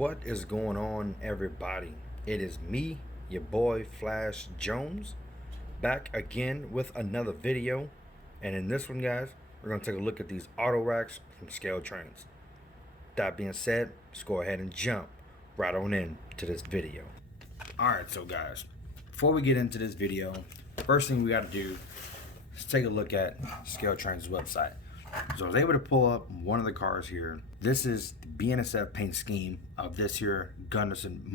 What is going on, everybody? It is me, your boy Flash Jones, back again with another video. And in this one, guys, we're going to take a look at these AutoRacks from ScaleTrains. That being said, let's go ahead and jump right on in to this video. Alright, so guys, before we get into this video, first thing we got to do is take a look at ScaleTrains' website. So I was able to pull up one of the cars here. This is the BNSF paint scheme of this here Gunderson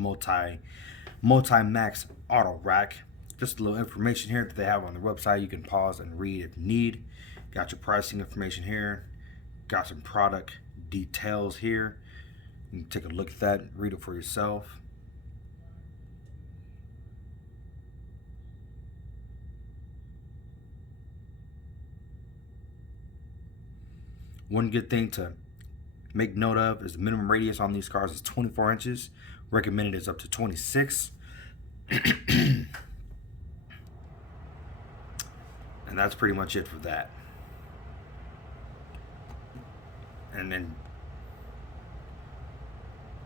multi-max auto rack. Just a little information here that they have on their website. You can pause and read if need. Got your pricing information here. Got some product details here. You can take a look at that, read it for yourself. One good thing to make note of is the minimum radius on these cars is 24 inches. Recommended is up to 26. And that's pretty much it for that. And then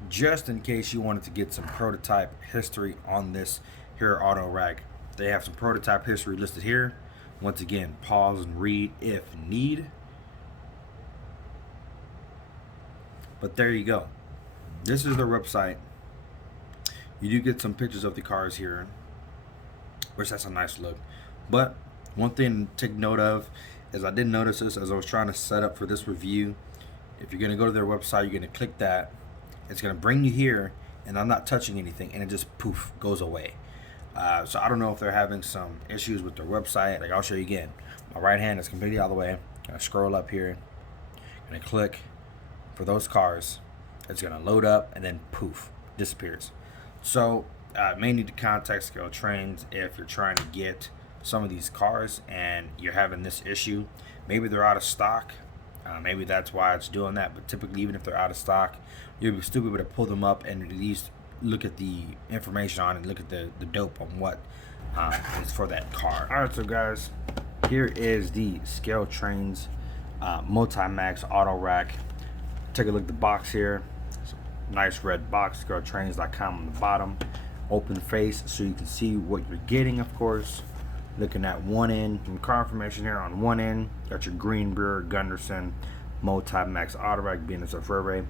just in case you wanted to get some prototype history on this here auto rack, they have some prototype history listed here. Once again, pause and read if need. But there you go. This is their website. You do get some pictures of the cars here, which that's a nice look. But one thing to take note of is I did notice this as I was trying to set up for this review. If you're going to go to their website, you're going to click that. It's going to bring you here, and I'm not touching anything, and it just poof goes away. So I don't know if they're having some issues with their website. Like, I'll show you again. My right hand is completely all the way. I'm going to scroll up here. I'm going to click for those cars. It's going to load up and then poof, disappears. So may need to contact ScaleTrains if you're trying to get some of these cars and you're having this issue. Maybe they're out of stock. Maybe that's why it's doing that. But typically, even if they're out of stock, you'll still be able to pull them up and at least look at the information on it, look at the dope on what is for that car. All right, so guys, here is the ScaleTrains multi-max auto rack. Take a look at the box here. It's a nice red box, ScaleTrains.com on the bottom. Open face so you can see what you're getting, of course. Looking at one end, some car information here on one end. Got your Greenbrier Gunderson multi-max auto rack, BNSF rivet,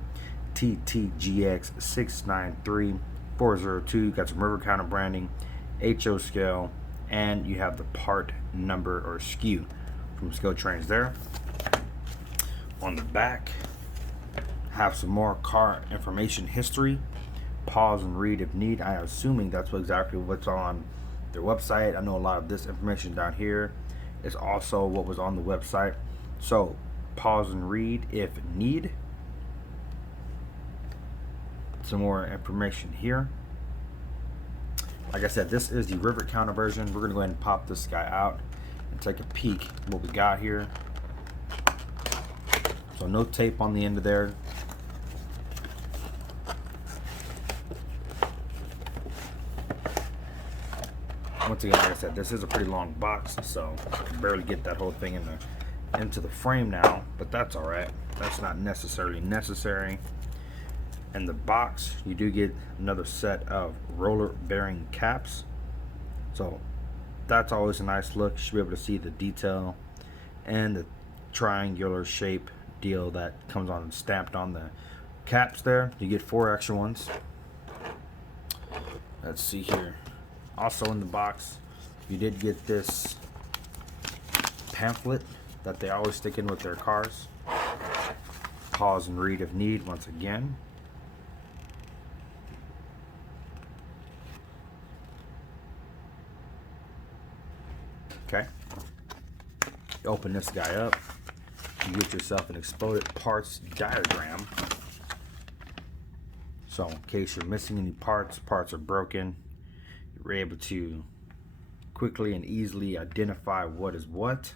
TTGX 693402. Got some river counter branding, HO scale, and you have the part number or SKU from ScaleTrains there. On the back, have some more car information history. Pause and read if need. I'm assuming that's exactly what's on their website. I know a lot of this information down here is also what was on the website. So pause and read if need. Some more information here. Like I said, this is the rivet counter version. We're going to go ahead and pop this guy out and take a peek at what we got here. So no tape on the end of there. Once again, like I said, this is a pretty long box, so I can barely get that whole thing into the frame now, but that's all right. That's not necessarily necessary. In the box, you do get another set of roller bearing caps, so that's always a nice look. You should be able to see the detail and the triangular shape deal that comes on stamped on the caps there. You get 4 extra ones. Let's see here. Also in the box, you did get this pamphlet that they always stick in with their cars. Pause and read if need once again. Okay. You open this guy up. You get yourself an exploded parts diagram. So in case you're missing any parts are broken, you're able to quickly and easily identify what is what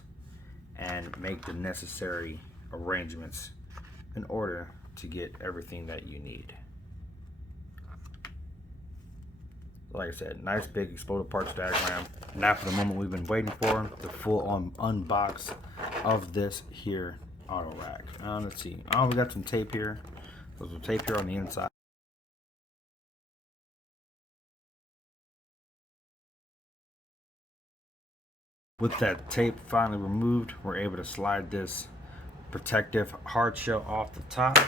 and make the necessary arrangements in order to get everything that you need. Like I said, nice big exploded parts diagram. Now for the moment we've been waiting for, the full unbox of this here auto rack. Let's see. Oh, we got some tape here. There's some tape here on the inside. With that tape finally removed, we're able to slide this protective hard shell off the top.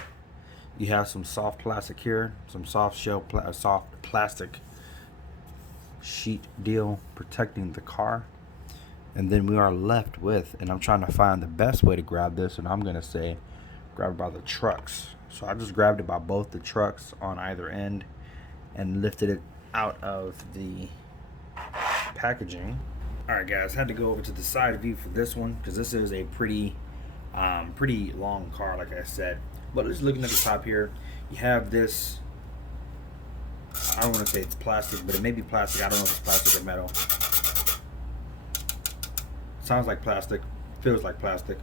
You have some soft plastic here, some soft plastic sheet deal protecting the car. And then we are left with, and I'm trying to find the best way to grab this, and I'm gonna say grab it by the trucks. So I just grabbed it by both the trucks on either end and lifted it out of the packaging. Alright guys, had to go over to the side view for this one because this is a pretty long car, like I said. But just looking at the top here, you have this, I don't want to say it's plastic, but it may be plastic. I don't know if it's plastic or metal. Sounds like plastic, feels like plastic.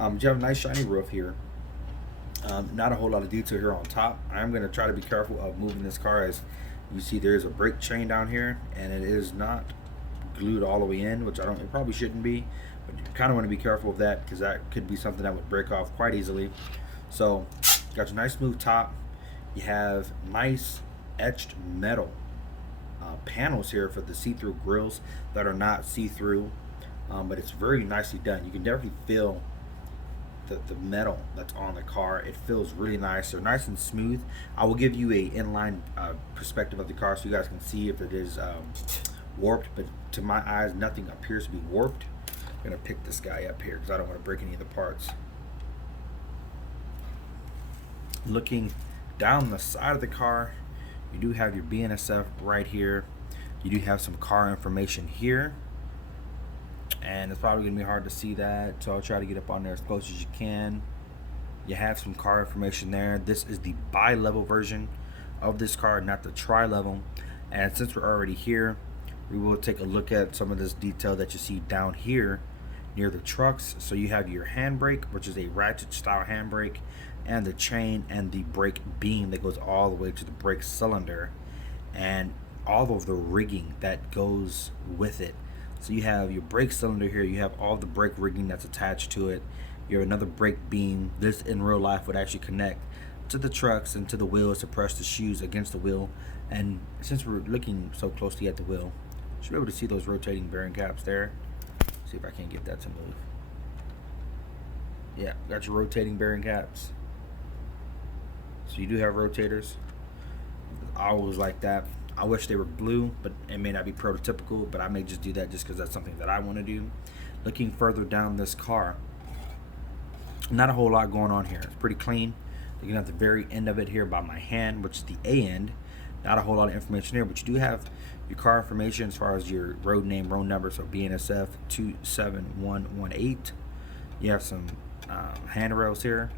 You have a nice shiny roof here. Not a whole lot of detail here on top. I'm going to try to be careful of moving this car. As you see, there is a brake chain down here, and it is not glued all the way in, which it probably shouldn't be, but you kind of want to be careful of that because that could be something that would break off quite easily. So got your nice smooth top. You have nice etched metal panels here for the see-through grills that are not see-through, but it's very nicely done. You can definitely feel the metal that's on the car. It feels really nice. They're nice and smooth. I will give you a inline perspective of the car so you guys can see if it is warped, but to my eyes nothing appears to be warped. I'm gonna pick this guy up here because I don't want to break any of the parts. Looking down the side of the car, you do have your BNSF right here. You do have some car information here, and it's probably gonna be hard to see that, so I'll try to get up on there as close as you can. You have some car information there. This is the bi-level version of this car, not the tri-level. And since we're already here, we will take a look at some of this detail that you see down here near the trucks. So you have your handbrake, which is a ratchet style handbrake, and the chain and the brake beam that goes all the way to the brake cylinder, and all of the rigging that goes with it. So you have your brake cylinder here, you have all the brake rigging that's attached to it. You have another brake beam. This in real life would actually connect to the trucks and to the wheels to press the shoes against the wheel. And since we're looking so closely at the wheel, you should be able to see those rotating bearing caps there. See if I can get that to move. Yeah, got your rotating bearing caps. So you do have rotators. I always like that. I wish they were blue, but it may not be prototypical, but I may just do that just because that's something that I want to do. Looking further down this car, not a whole lot going on here. It's pretty clean. Looking at the very end of it here by my hand, which is the A end. Not a whole lot of information here, but you do have your car information as far as your road name, road number, so BNSF 27118. You have some handrails here,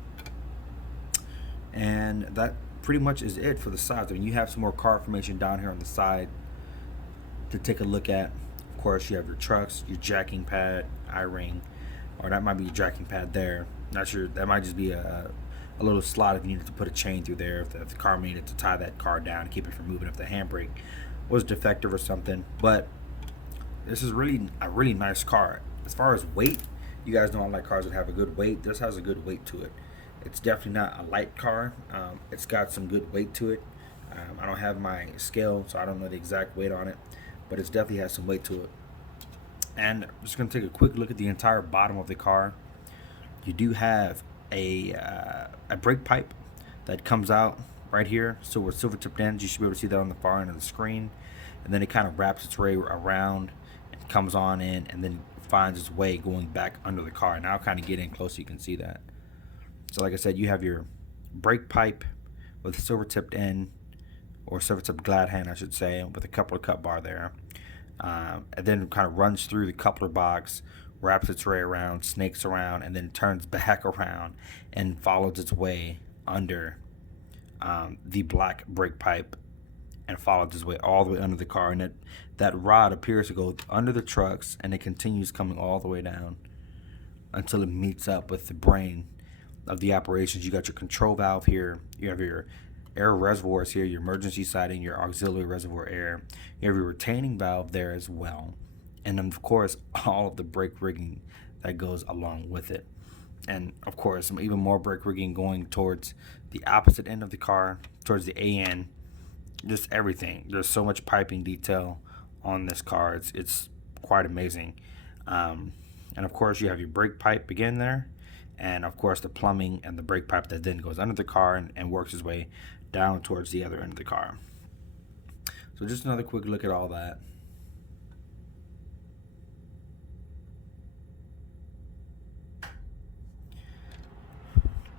and that pretty much is it for the sides. I mean, you have some more car information down here on the side to take a look at. Of course, you have your trucks, your jacking pad, I-ring, or that might be your jacking pad there. Not sure, that might just be a little slot if you needed to put a chain through there, if the car needed to tie that car down and keep it from moving if the handbrake was defective or something. But this is really a really nice car. As far as weight, you guys know I like cars that have a good weight. This has a good weight to it. It's definitely not a light car. It's got some good weight to it. I don't have my scale, so I don't know the exact weight on it, but it definitely has some weight to it. And I'm just going to take a quick look at the entire bottom of the car. You do have a brake pipe that comes out right here. So with silver tipped ends, you should be able to see that on the far end of the screen. And then it kind of wraps its way around and comes on in, and then finds its way going back under the car. Now I'll kind of get in close so you can see that. So like I said, you have your brake pipe with a silver tipped end, or silver tipped glad hand I should say, with a coupler cut bar there. And then it kind of runs through the coupler box, wraps its way around, snakes around, and then turns back around and follows its way under the black brake pipe, and follows its way all the way under the car. And that rod appears to go under the trucks, and it continues coming all the way down until it meets up with the brain of the operations. You got your control valve here. You have your air reservoirs here, your emergency siding, your auxiliary reservoir air. You have your retaining valve there as well. And then, of course, all of the brake rigging that goes along with it. And, of course, some even more brake rigging going towards the opposite end of the car, towards the A end. Just everything. There's so much piping detail on this car. It's quite amazing. And of course you have your brake pipe again there, and of course the plumbing and the brake pipe that then goes under the car and works its way down towards the other end of the car. So just another quick look at all that.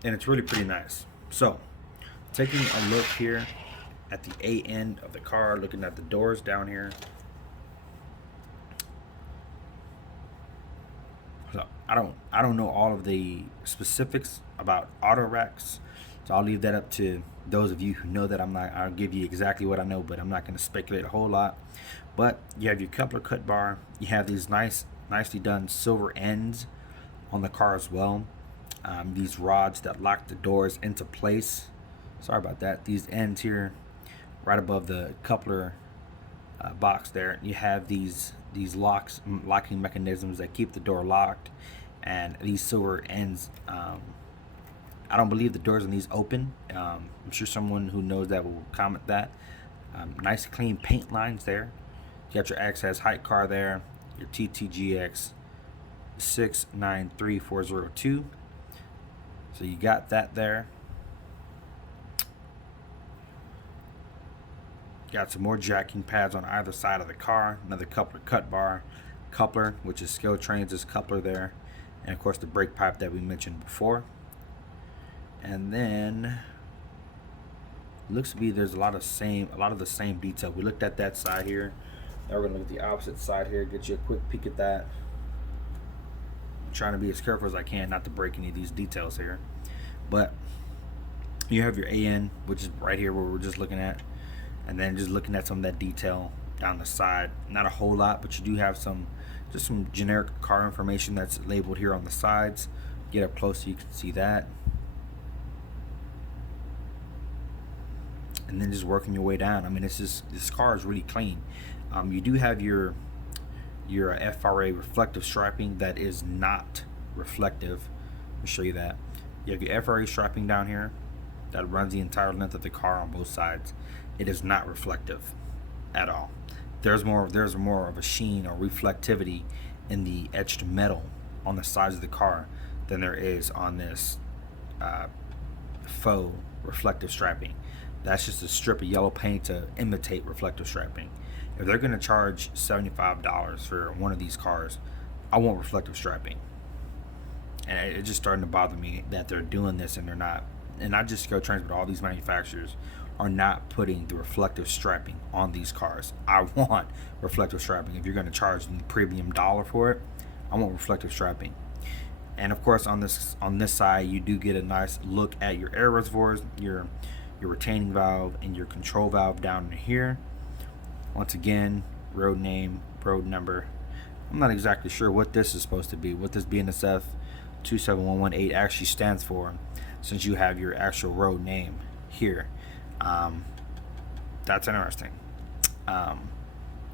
And it's really pretty nice. So taking a look here at the A end of the car, looking at the doors down here. So I don't know all of the specifics about AutoRacks, so I'll leave that up to those of you who know that. I'll give you exactly what I know, but I'm not going to speculate a whole lot. But you have your coupler cut bar. You have these nicely done silver ends on the car as well. These rods that lock the doors into place. Sorry about that. These ends here, right above the coupler box there, you have these locking mechanisms that keep the door locked, and these silver ends. I don't believe the doors on these open. I'm sure someone who knows that will comment that. Nice clean paint lines there. You got your access height car there, your TTGX 693402. So you got that there. Got some more jacking pads on either side of the car. Another coupler cut bar. Coupler, which is ScaleTrains' coupler there. And of course the brake pipe that we mentioned before. And then looks to be there's a lot of the same detail. We looked at that side here. Now we're gonna look at the opposite side here, get you a quick peek at that. I'm trying to be as careful as I can not to break any of these details here. But you have your AN, which is right here where we're just looking at. And then just looking at some of that detail down the side. Not a whole lot, but you do have some generic car information that's labeled here on the sides. Get up close so you can see that. And then just working your way down. I mean, this car is really clean. You do have your FRA reflective striping that is not reflective. Let me show you that. You have your FRA striping down here that runs the entire length of the car on both sides. It is not reflective at all. There's more of a sheen or reflectivity in the etched metal on the sides of the car than there is on this faux reflective striping. That's just a strip of yellow paint to imitate reflective striping. If they're going to charge $75 for one of these cars, I want reflective striping. And it's just starting to bother me that they're doing this and they're not. And not just ScaleTrains, but all these manufacturers are not putting the reflective striping on these cars. I want reflective striping. If you're going to charge the premium dollar for it, I want reflective striping. And of course, on this side, you do get a nice look at your air reservoirs, your retaining valve, and your control valve down here. Once again, road name, road number. I'm not exactly sure what this is supposed to be, what this BNSF 27118 actually stands for, since you have your actual road name here. That's interesting.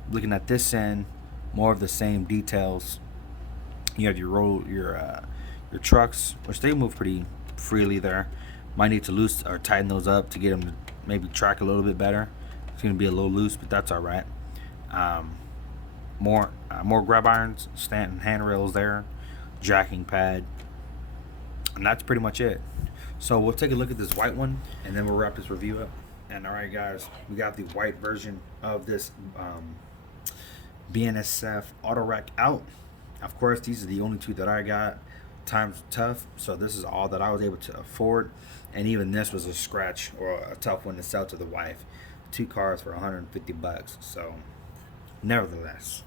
Looking at this end, more of the same details. You have your trucks, which they move pretty freely there. Might need to loose or tighten those up to get them to maybe track a little bit better. It's going to be a little loose, but that's all right. More grab irons, stand handrails there, jacking pad, and that's pretty much it. So we'll take a look at this white one, and then we'll wrap this review up. And all right, guys, we got the white version of this BNSF AutoRack out. Of course, these are the only two that I got. Time's tough, so this is all that I was able to afford. And even this was a scratch or a tough one to sell to the wife. 2 cars for $150. So, nevertheless,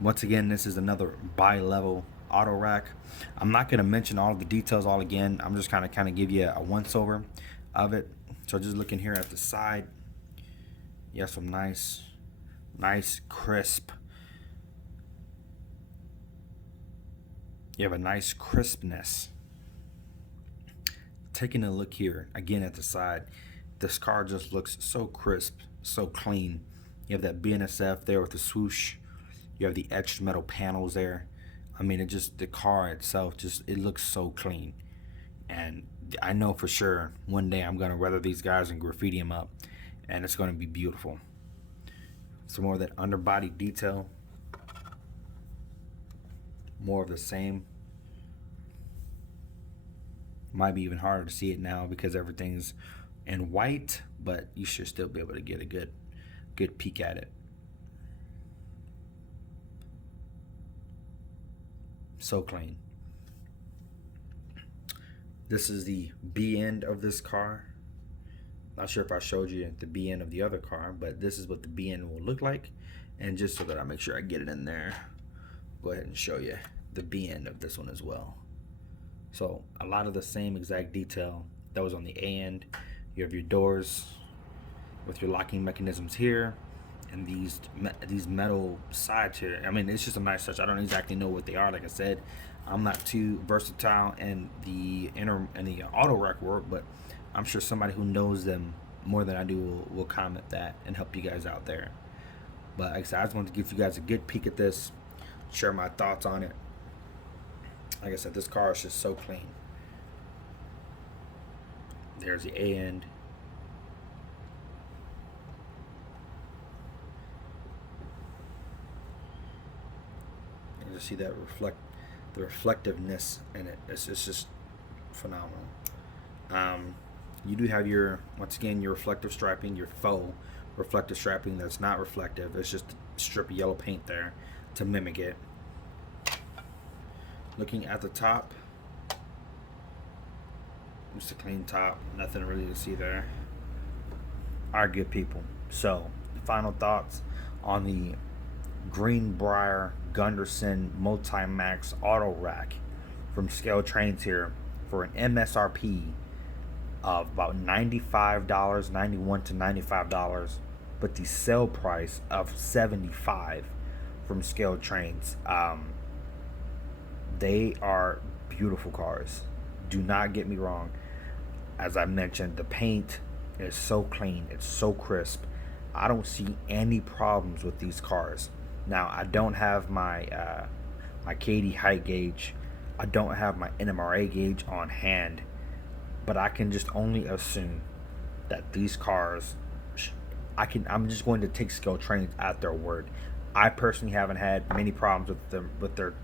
once again, this is another bi-level AutoRack. I'm not going to mention all of the details all again. I'm just kind of give you a once-over of it. So just looking here at the side, you have some nice crisp. You have a nice crispness. Taking a look here again at the side, this car just looks so crisp, so clean. You have that BNSF there with the swoosh. You have the etched metal panels there. I mean, the car itself, it looks so clean. And I know for sure one day I'm going to weather these guys and graffiti them up, and it's going to be beautiful. Some more of that underbody detail. more of the same. Might be even harder to see it now because everything's in white, but you should still be able to get a good peek at it. So clean. This is the B end of this car. Not sure if I showed you the B end of the other car, but this is what the B end will look like. And just so that I make sure I get it in there, go ahead and show you the B end of this one as well. So a lot of the same exact detail that was on the A end. You have your doors with your locking mechanisms here, and these metal sides here. I mean, it's just a nice touch. I don't exactly know what they are. Like I said, I'm not too versatile in the AutoRack world, but I'm sure somebody who knows them more than I do will comment that and help you guys out there. But like I said, I just wanted to give you guys a good peek at this, share my thoughts on it. Like I said, this car is just so clean. There's the A end. You just see that the reflectiveness in it. It's just phenomenal. You do have your, once again, your reflective striping, your faux reflective striping that's not reflective. It's just a strip of yellow paint there to mimic it. Looking at the top, just a clean top, nothing really to see there. Alright, good people. So, final thoughts on the Greenbrier Gunderson Multi-Max AutoRack from ScaleTrains here for an MSRP of about $95, $91 to $95, but the sale price of $75 from ScaleTrains. They are beautiful cars. Do not get me wrong. As I mentioned, the paint is so clean. It's so crisp. I don't see any problems with these cars. Now, I don't have my my KD height gauge. I don't have my NMRA gauge on hand. But I can just only assume that these cars, I'm just going to take ScaleTrains at their word. I personally haven't had many problems with their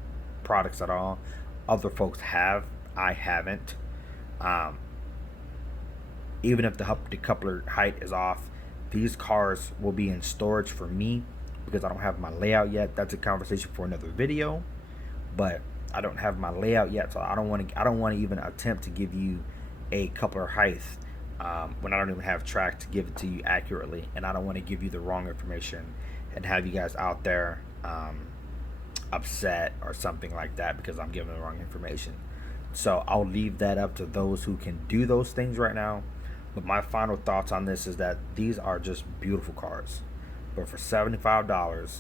products at all. Other folks have. I haven't. Even if the decoupler height is off, these cars will be in storage for me because I don't have my layout yet. That's a conversation for another video, but I don't have my layout yet, so I don't want to even attempt to give you a coupler height when I don't even have track to give it to you accurately, and I don't want to give you the wrong information and have you guys out there upset or something like that because I'm giving the wrong information. So I'll leave that up to those who can do those things right now. But my final thoughts on this is that these are just beautiful cars, but for $75,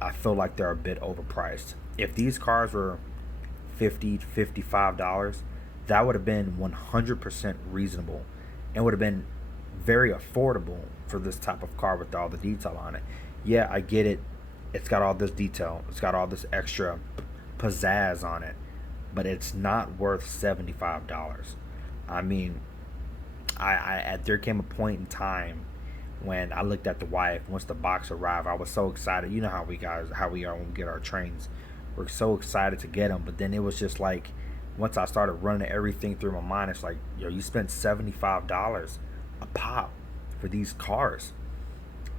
I feel like they're a bit overpriced. If these cars were $50 to $55, that would have been 100% reasonable and would have been very affordable for this type of car with all the detail on it. Yeah, I get it. It's got all this detail. It's got all this extra pizzazz on it, but it's not worth $75. I mean, there came a point in time when I looked at the wife. Once the box arrived, I was so excited. You know how we are when we get our trains. We're so excited to get them, but then it was just like, once I started running everything through my mind, it's like, yo, you spent $75 a pop for these cars,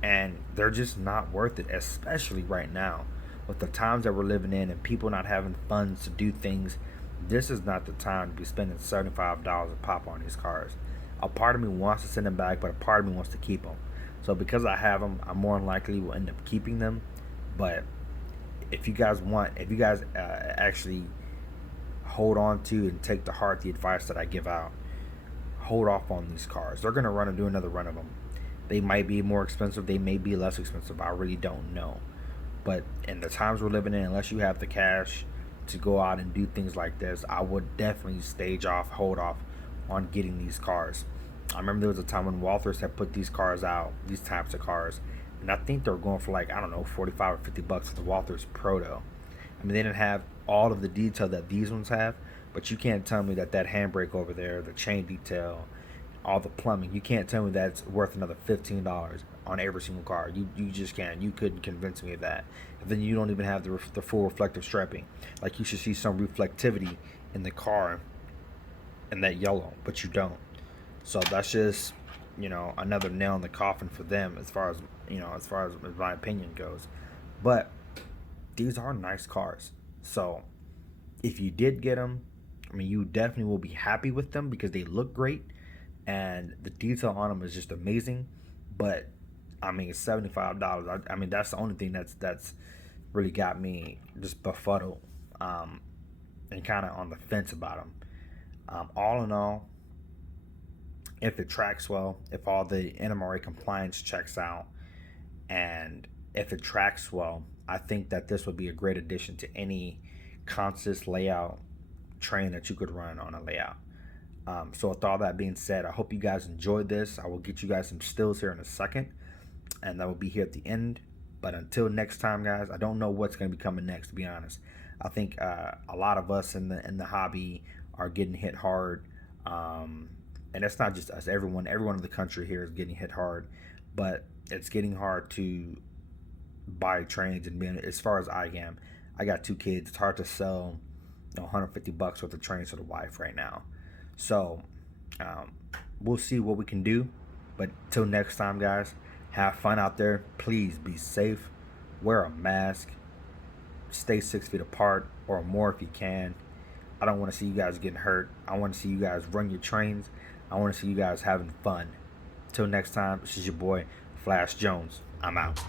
and they're just not worth it, especially right now with the times that we're living in and people not having funds to do things. This is not the time to be spending $75 a pop on these cars. A part of me wants to send them back, but a part of me wants to keep them. So because I have them, I more than likely will end up keeping them. But if you guys actually hold on to and take to heart the advice that I give out, hold off on these cars. They're gonna do another run of them. They might be more expensive, they may be less expensive, I really don't know. But in the times we're living in, unless you have the cash to go out and do things like this, I would definitely hold off on getting these cars. I remember there was a time when Walthers had put these cars out, these types of cars, and I think they were going for like, I don't know, 45 or 50 bucks for the Walthers Proto. I mean, they didn't have all of the detail that these ones have, but you can't tell me that handbrake over there, the chain detail, all the plumbing, you can't tell me that's worth another $15. on every single car. You just can't. You couldn't convince me of that. And then you don't even have the full reflective striping. Like, you should see some reflectivity in the car in that yellow, but you don't. So that's just, you know, another nail in the coffin for them as far as, you know, as far as my opinion goes. But these are nice cars. So if you did get them, I mean, you definitely will be happy with them because they look great and the detail on them is just amazing. But I mean, $75. I mean, that's the only thing that's really got me just befuddled, and kind of on the fence about them. All in all, if it tracks well, if all the NMRA compliance checks out, and if it tracks well, I think that this would be a great addition to any consist layout train that you could run on a layout. So with all that being said, I hope you guys enjoyed this. I will get you guys some stills here in a second, and that will be here at the end. But until next time, guys, I don't know what's going to be coming next, to be honest. I think a lot of us in the hobby are getting hit hard, and it's not just us. Everyone in the country here is getting hit hard, but it's getting hard to buy trains. And being, as far as I am, I got 2 kids. It's hard to sell, you know, $150 worth of trains to the wife right now. So we'll see what we can do. But till next time, guys, have fun out there. Please be safe. Wear a mask. Stay 6 feet apart or more if you can. I don't want to see you guys getting hurt. I want to see you guys run your trains. I want to see you guys having fun. Till next time, this is your boy, Flash Jones. I'm out.